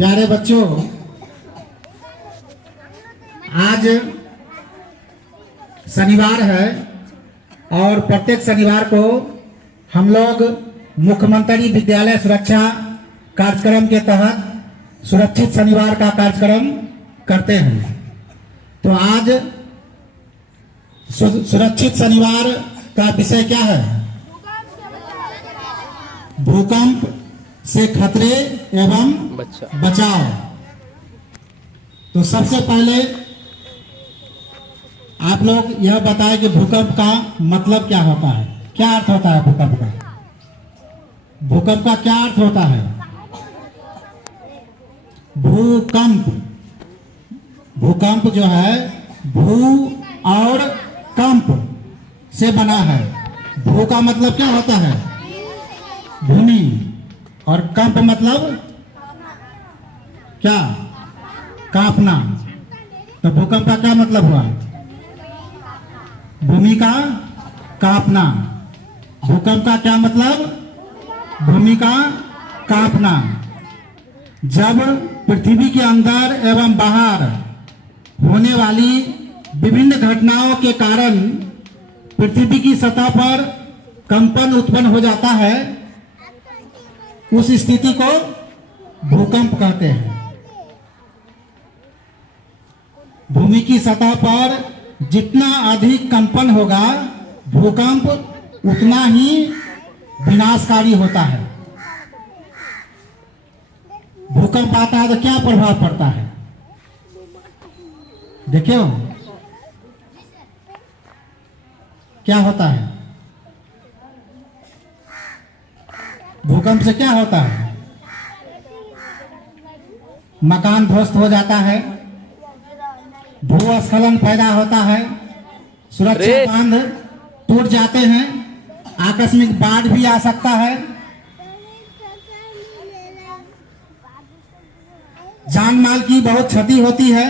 प्यारे बच्चों, आज शनिवार है और प्रत्येक शनिवार को हम लोग मुख्यमंत्री विद्यालय सुरक्षा कार्यक्रम के तहत सुरक्षित शनिवार का कार्यक्रम करते हैं। तो आज सुरक्षित शनिवार का विषय क्या है? भूकंप से खतरे एवं बचाव। तो सबसे पहले आप लोग यह बताएं कि भूकंप का मतलब क्या होता है, क्या अर्थ होता है भूकंप का? भूकंप का क्या अर्थ होता है? भूकंप, भूकंप जो है भू और कंप से बना है। भू का मतलब क्या होता है? भूमि, और कंप मतलब क्या? कांपना। तो भूकंप का क्या मतलब हुआ? भूमि का कांपना। भूकंप का क्या मतलब? भूमि का कांपना। जब पृथ्वी के अंदर एवं बाहर होने वाली विभिन्न घटनाओं के कारण पृथ्वी की सतह पर कंपन उत्पन्न हो जाता है, उस स्थिति को भूकंप कहते हैं। भूमि की सतह पर जितना अधिक कंपन होगा, भूकंप उतना ही विनाशकारी होता है। भूकंप आता है तो क्या प्रभाव पड़ता है? देखियो क्या होता है। भूकंप से क्या होता है? मकान ध्वस्त हो जाता है, भूस्खलन पैदा होता है, सुरक्षा बांध टूट जाते हैं, आकस्मिक बाढ़ भी आ सकता है, जान माल की बहुत क्षति होती है,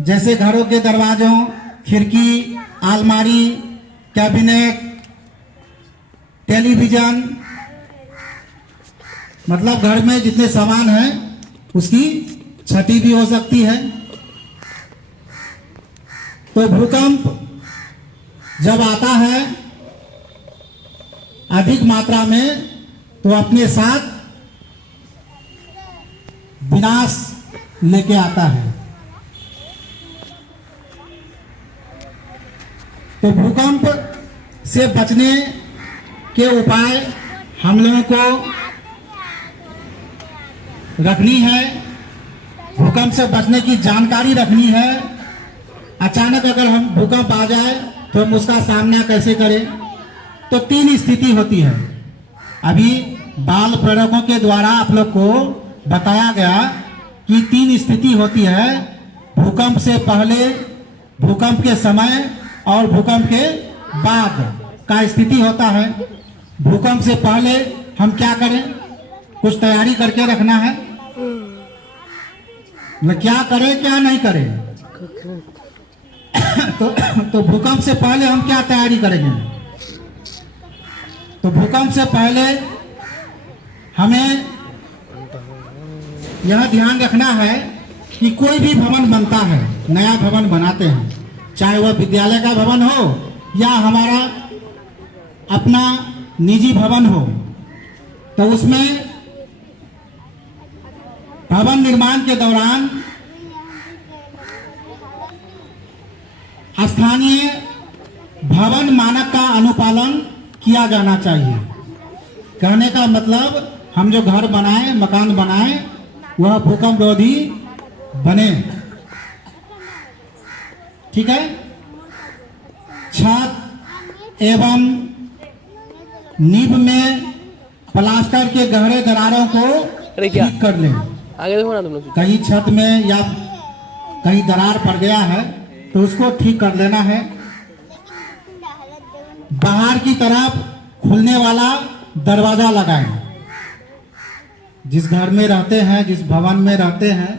जैसे घरों के दरवाजों, खिड़की, अलमारी, कैबिनेट, टेलीविजन, मतलब घर में जितने सामान हैं उसकी क्षति भी हो सकती है। तो भूकंप जब आता है अधिक मात्रा में, तो अपने साथ विनाश लेके आता है। तो भूकंप से बचने के उपाय हम लोगों को रखनी है। भूकंप से बचने की जानकारी रखनी है। अचानक अगर हम भूकंप आ जाए तो हम उसका सामना कैसे करें? तो तीन स्थिति होती है। अभी बाल प्रयोगों के द्वारा आप लोग को बताया गया कि तीन स्थिति होती है। भूकंप से पहले, भूकंप के समय और भूकंप के बाद का स्थिति होता है। भूकंप से पहले हम क्या करें? कुछ तैयारी करके रखना है। क्या करें क्या नहीं करें? तो भूकंप से पहले हम क्या तैयारी करेंगे? तो भूकंप से पहले हमें यह ध्यान रखना है कि कोई भी भवन बनता है, नया भवन बनाते हैं, चाहे वह विद्यालय का भवन हो या हमारा अपना निजी भवन हो, तो उसमें भवन निर्माण के दौरान स्थानीय भवन मानक का अनुपालन किया जाना चाहिए। कहने का मतलब, हम जो घर बनाए, मकान बनाए, वह भूकंप रोधी बने। ठीक है? छत एवं नींव में प्लास्टर के गहरे दरारों को ठीक कर लें। आगे देखो ना तुम लोग। कहीं छत में या कहीं दरार पड़ गया है तो उसको ठीक कर लेना है। बाहर की तरफ खुलने वाला दरवाजा लगाएं। जिस घर में रहते हैं, जिस भवन में रहते हैं,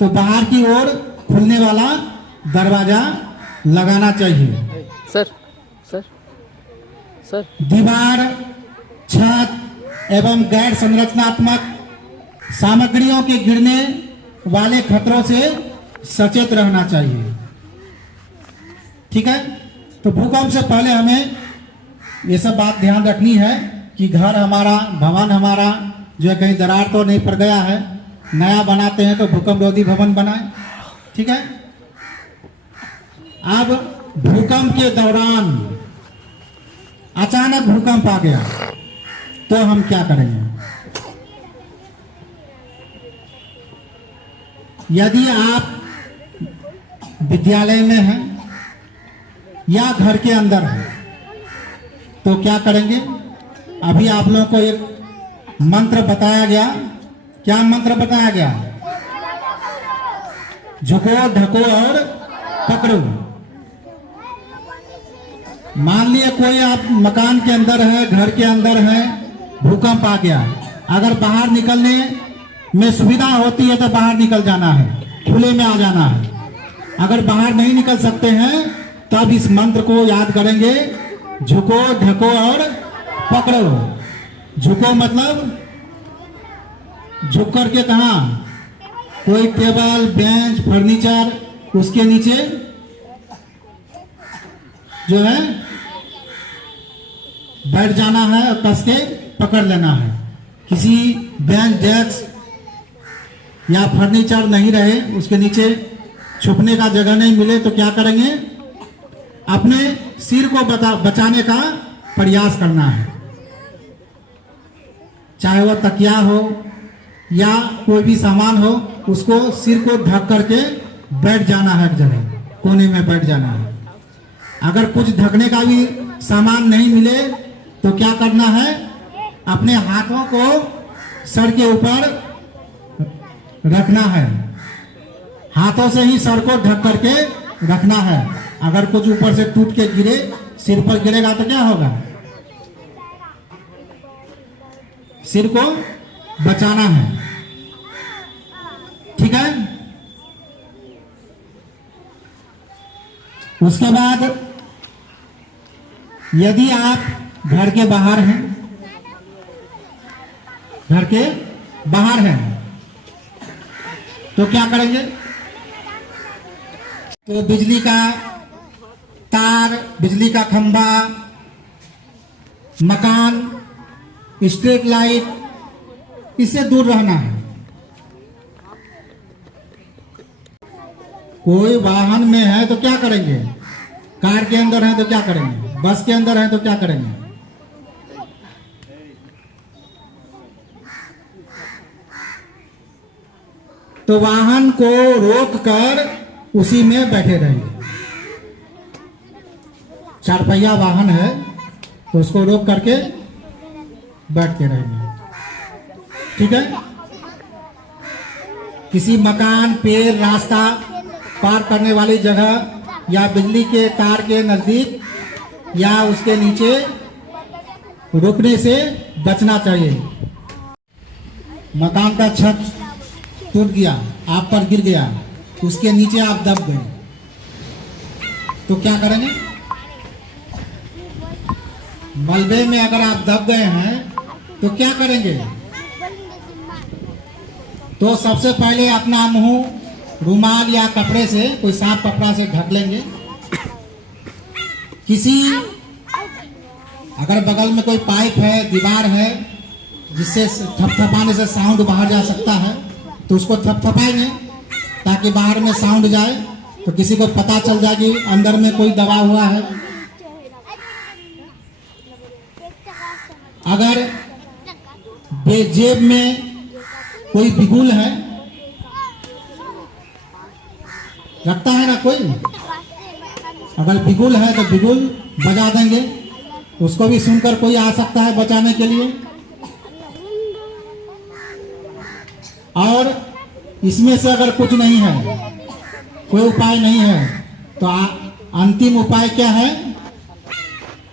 तो बाहर की ओर खुलने वाला दरवाजा लगाना चाहिए। सर सर सर दीवार, छत एवं गैर संरचनात्मक सामग्रियों के गिरने वाले खतरों से सचेत रहना चाहिए। ठीक है, तो भूकंप से पहले हमें ये सब बात ध्यान रखनी है कि घर हमारा, भवन हमारा जो है कहीं दरार तो नहीं पड़ गया है। नया बनाते हैं तो भूकंप रोधी भवन बनाएं। ठीक है, अब भूकंप के दौरान अचानक भूकंप आ गया तो हम क्या करेंगे? यदि आप विद्यालय में हैं या घर के अंदर हैं तो क्या करेंगे? अभी आप लोगों को एक मंत्र बताया गया। क्या मंत्र बताया गया? झुको, ढको और पकड़ो। मान लिया कोई आप मकान के अंदर है, घर के अंदर है, भूकंप आ गया। अगर बाहर निकलने में सुविधा होती है तो बाहर निकल जाना है, खुले में आ जाना है। अगर बाहर नहीं निकल सकते हैं तब इस मंत्र को याद करेंगे, झुको, ढको और पकड़ो। झुको मतलब झुक करके कहा? कोई टेबल, बेंच, फर्नीचर, उसके नीचे जो है बैठ जाना है और कस के पकड़ लेना है। किसी बेंच, डेस्क या फर्नीचर नहीं रहे, उसके नीचे छुपने का जगह नहीं मिले तो क्या करेंगे? अपने सिर को बचाने का प्रयास करना है। चाहे वह तकिया हो या कोई भी सामान हो, उसको सिर को ढक करके बैठ जाना है, एक जगह कोने में बैठ जाना है। अगर कुछ ढकने का भी सामान नहीं मिले तो क्या करना है? अपने हाथों को सर के ऊपर रखना है। हाथों से ही सर को ढक करके रखना है। अगर कुछ ऊपर से टूट के गिरे, सिर पर गिरेगा तो क्या होगा? सिर को बचाना है। ठीक है, उसके बाद यदि आप घर के बाहर हैं, घर के बाहर हैं तो क्या करेंगे? तो बिजली का तार, बिजली का खंभा, मकान, स्ट्रीट लाइट, इससे दूर रहना है। कोई वाहन में है तो क्या करेंगे? कार के अंदर है तो क्या करेंगे? बस के अंदर है तो क्या करेंगे? तो वाहन को रोककर उसी में बैठे रहेंगे। चारपहिया वाहन है तो उसको रोक करके बैठते रहेंगे। ठीक है, किसी मकान, पेड़, रास्ता पार करने वाली जगह या बिजली के तार के नजदीक या उसके नीचे रुकने से बचना चाहिए। मकान का छत टूट गया, आप पर गिर गया, उसके नीचे आप दब गए तो क्या करेंगे? मलबे में अगर आप दब गए हैं तो क्या करेंगे? तो सबसे पहले अपना मुंह रुमाल या कपड़े से, कोई साफ कपड़ा से ढक लेंगे। किसी अगर बगल में कोई पाइप है, दीवार है जिससे थपथपाने से साउंड बाहर जा सकता है तो उसको थपथपाएंगे ताकि बाहर में साउंड जाए, तो किसी को पता चल जाए कि अंदर में कोई दबा हुआ है। अगर जेब में कोई बिगुल है, रखता है ना कोई, अगर बिगुल है तो बिगुल बजा देंगे, उसको भी सुनकर कोई आ सकता है बचाने के लिए। और इसमें से अगर कुछ नहीं है, कोई उपाय नहीं है, तो अंतिम उपाय क्या है?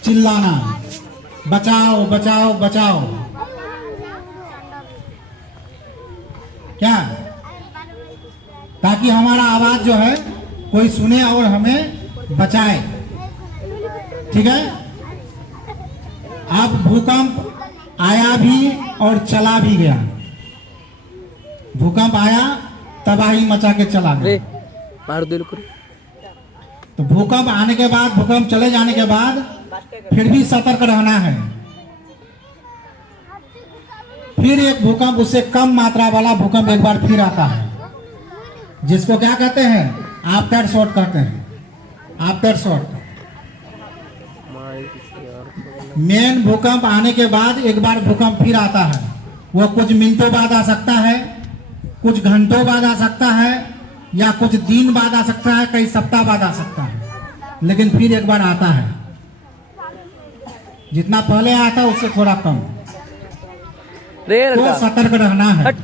चिल्लाना, बचाओ बचाओ बचाओ। क्या? ताकि हमारा आवाज जो है कोई सुने और हमें बचाए। ठीक है, अब भूकंप आया भी और चला भी गया। भूकंप आया, तबाही मचा के चला रे गया। मार दो लोग तो भूकंप आने के बाद, भूकंप चले जाने के बाद फिर भी सतर्क रहना है। फिर एक भूकंप, उससे कम मात्रा वाला भूकंप एक बार फिर आता है, जिसको क्या कहते हैं, आफ्टर शॉट कहते हैं। आफ्टर शॉट मेन भूकंप आने के बाद एक बार भूकंप फिर आता है। वो कुछ मिनटों बाद आ सकता है, कुछ घंटों बाद आ सकता है, या कुछ दिन बाद आ सकता है, कई सप्ताह बाद आ सकता है, लेकिन फिर एक बार आता है। जितना पहले आया था उससे थोड़ा कम। रे तो लड़का सतर्क रहना है। हट।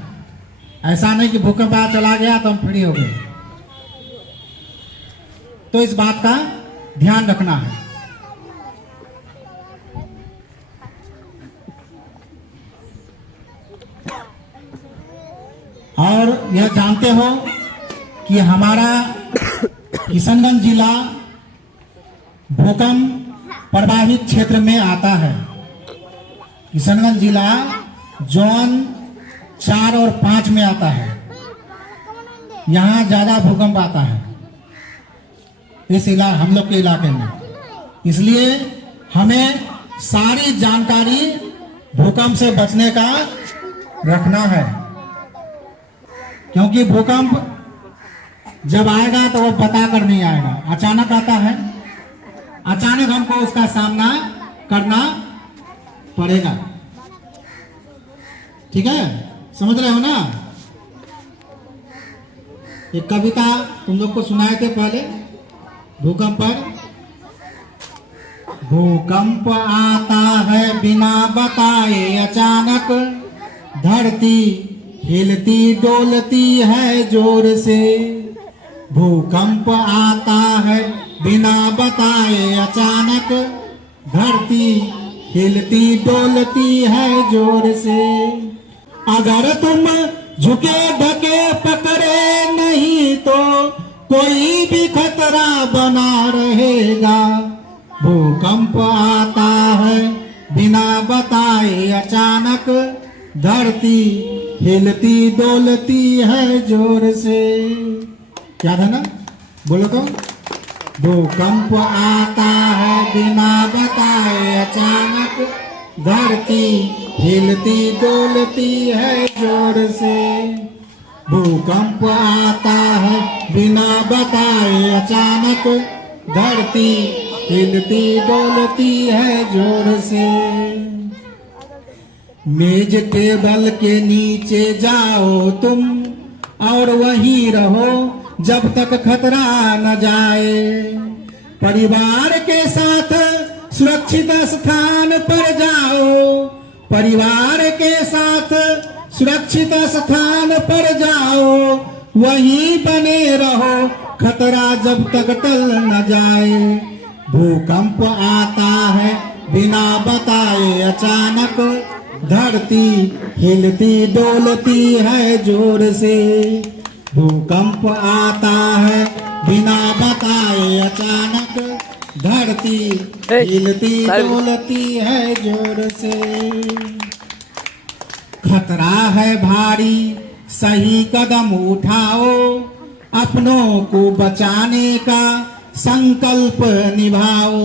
ऐसा नहीं कि भूकंप आया चला गया तो हम फ्री हो गए। तो इस बात का ध्यान रखना है। और यह जानते हो कि हमारा किशनगंज जिला भूकंप प्रभावित क्षेत्र में आता है। किशनगंज जिला जोन 4 और 5 में आता है। यहाँ ज्यादा भूकंप आता है हम लोग के इलाके में। इसलिए हमें सारी जानकारी भूकंप से बचने का रखना है, क्योंकि भूकंप जब आएगा तो वो बता कर नहीं आएगा, अचानक आता है। अचानक हमको उसका सामना करना पड़ेगा। ठीक है, समझ रहे हो ना। एक कविता तुम लोग को सुनाए थे पहले भूकंप पर। भूकंप आता है बिना बताए अचानक, धरती हिलती डोलती है जोर से। भूकंप आता है बिना बताए अचानक, धरती हिलती डोलती है जोर से। अगर तुम झुके ढके पकड़े नहीं तो कोई भी खतरा बना रहेगा। भूकंप आता है बिना बताए अचानक, धरती हिलती डोलती है जोर से। क्या था ना, बोलो तो। भूकंप आता है बिना बताए अचानक, धरती हिलती डोलती है जोर से। भूकंप आता है बिना बताए अचानक, धरती हिलती डोलती है जोर से। मेज टेबल के नीचे जाओ तुम और वहीं रहो जब तक खतरा न जाए। परिवार के साथ सुरक्षित स्थान पर जाओ, परिवार के साथ सुरक्षित स्थान पर जाओ, वहीं बने रहो खतरा जब तक टल न जाए। भूकंप आता है बिना बताए अचानक, धरती हिलती डोलती है जोर से। भूकंप आता है बिना बताए अचानक, धरती हिलती डोलती है जोर से। खतरा है भारी, सही कदम उठाओ, अपनों को बचाने का संकल्प निभाओ।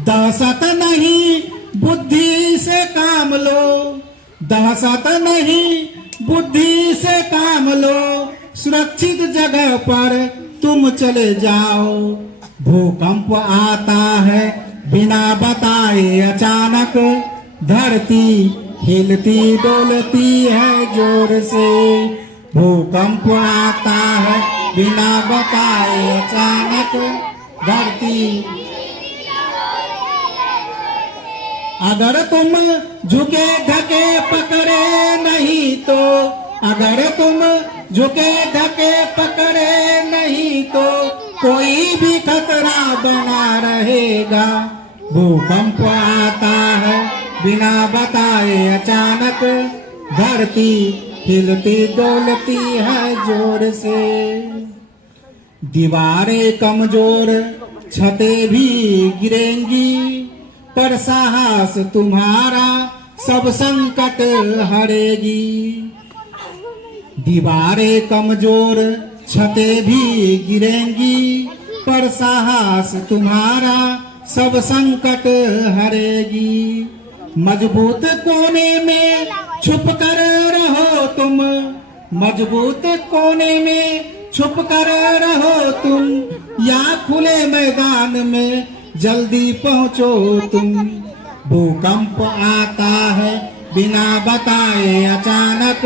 दहशत नहीं बुद्धि से काम लो, दहशत नहीं बुद्धि से काम लो, सुरक्षित जगह पर तुम चले जाओ। भूकंप आता है बिना बताए अचानक, धरती हिलती डोलती है जोर से। भूकंप आता है बिना बताए अचानक, धरती। अगर तुम झुके ढके पकड़े नहीं तो, अगर तुम झुके ढके पकड़े नहीं तो कोई भी खतरा बना रहेगा। भूकंप आता है बिना बताए अचानक, धरती हिलती डोलती है जोर से। दीवारें कमजोर, छतें भी गिरेंगी, पर साहस तुम्हारा सब संकट हरेगी। दीवारें कमजोर छतें भी गिरेंगी, पर साहस तुम्हारा सब संकट हरेगी। मजबूत कोने में छुप कर रहो तुम, मजबूत कोने में छुप कर रहो तुम, या खुले मैदान में जल्दी पहुंचो तुम। भूकंप आता है बिना बताए अचानक,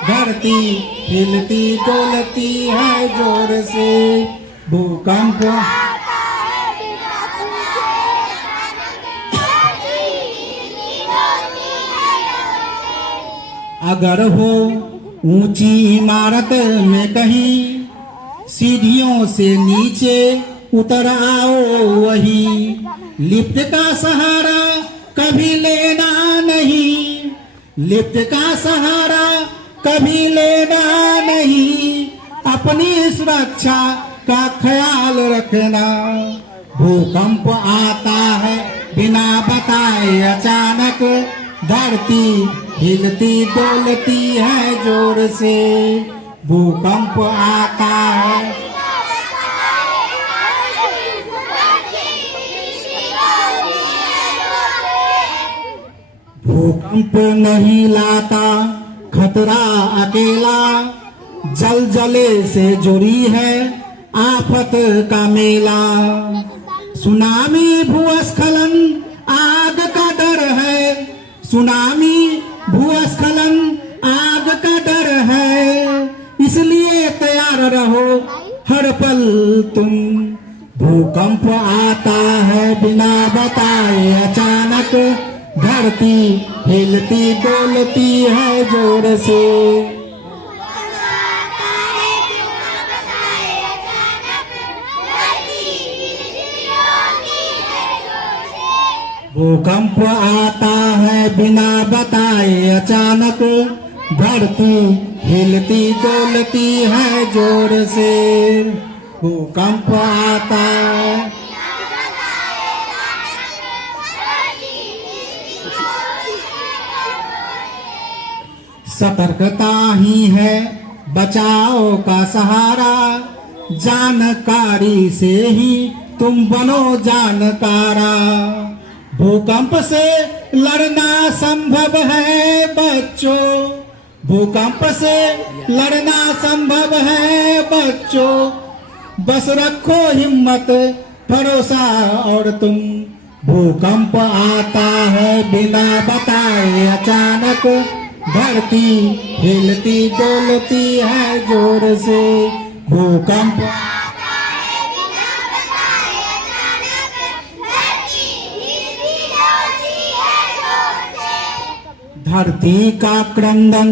धरती हिलती डोलती है जोर से। भूकंप अगर हो ऊंची इमारत में कहीं, सीढ़ियों से नीचे उतर आओ वही। लिफ्ट का सहारा कभी लेना नहीं, लिफ्ट का सहारा कभी लेना नहीं, अपनी सुरक्षा का ख्याल रखना। भूकंप आता है बिना बताए अचानक, धरती हिलती डोलती है जोर से। भूकंप आता है भूकंप नहीं लाता खतरा अकेला, जल जले से जुड़ी है आफत का मेला। सुनामी भूस्खलन आग का डर है, सुनामी भूस्खलन आग का डर है, इसलिए तैयार रहो हर पल तुम। भूकंप आता है बिना बताए अचानक, धरती हिलती डोलती है जोर से। भूकंप आता है बिना बताए अचानक, धरती हिलती डोलती है जोर से। भूकंप आता है सतर्कता ही है बचाव का सहारा, जानकारी से ही तुम बनो जानकारा। भूकंप से लड़ना संभव है बच्चों, भूकंप से लड़ना संभव है बच्चों, बस रखो हिम्मत भरोसा और तुम। भूकंप आता है बिना बताए अचानक, धरती हिलती डोलती है जोर से। भूकंप धरती का क्रंदन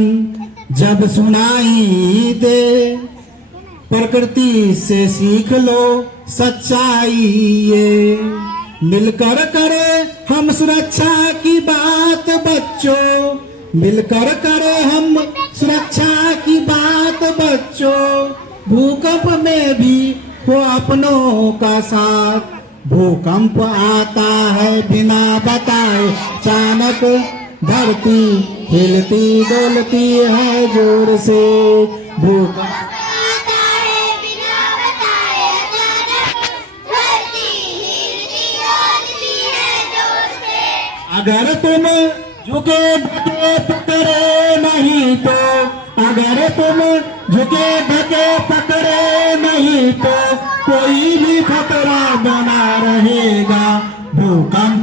जब सुनाई दे, प्रकृति से सीख लो सच्चाई ये। मिलकर करे हम सुरक्षा की बात बच्चों, मिलकर करे हम सुरक्षा की बात बच्चों, भूकंप में भी हो अपनों का साथ। भूकंप आता है बिना बताए अचानक, धरती हिलती डोलती है जोर से। भूकंप अगर तुम झुके ढके पकड़े नहीं तो, अगर तुम झुके ढके पकड़े नहीं तो, कोई भी खतरा बना रहेगा। भूकंप